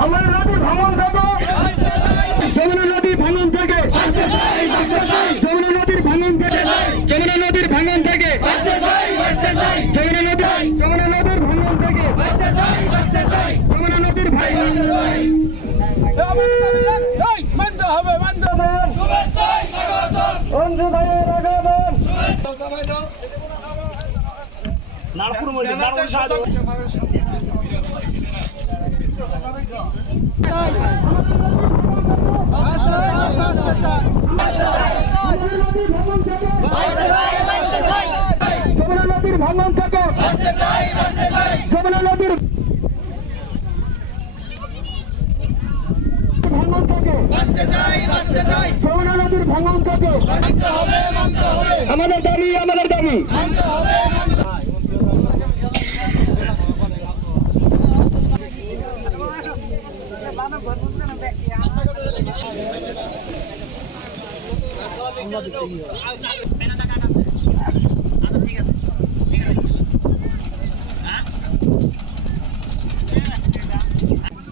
আমার নদী ভাঙন থেকে যমুনা নদী ভাঙন থেকে যমুনা নদীর ভাঙন থেকে যমুনা নদীর ভাঙন থেকে যমুনা নদী যমুনা নদীর ভাঙন থেকে যমুনা নদীর ভাঙন হবে মানতে হবে ভাঙন থেকে যমুনা নদীর ভাঙন থেকে যমুনা নদীর ভাঙন থেকে আমাদের দাবি আমাদের দাবি।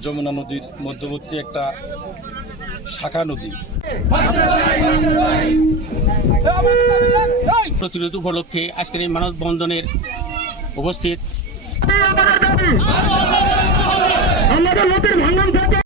যমুনা নদীর মধ্যবর্তী একটা শাখা নদী। প্রতিরোধ উপলক্ষে আজকের এই মানববন্ধনের উপস্থিত।